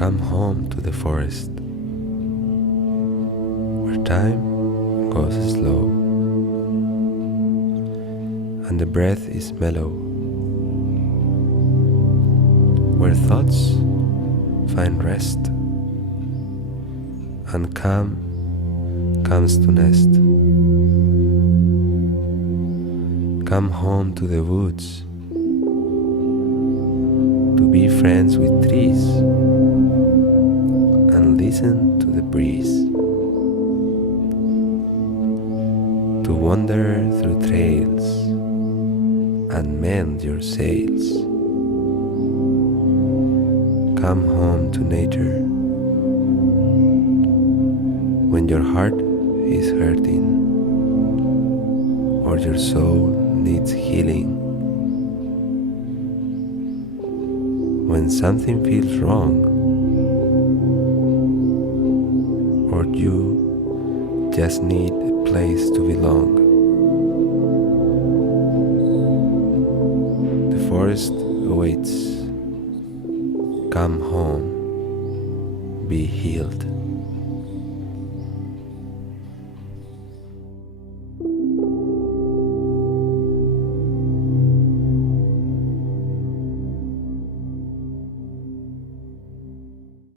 Come home to the forest, where time goes slow, and the breath is mellow, where thoughts find rest, and calm comes to nest. Come home to the woods, to be friends with trees, and listen to the breeze, to wander through trails and mend your sails. Come home to nature when your heart is hurting or your soul needs healing. When something feels wrong, or you just need a place to belong. The forest awaits. Come home, be healed.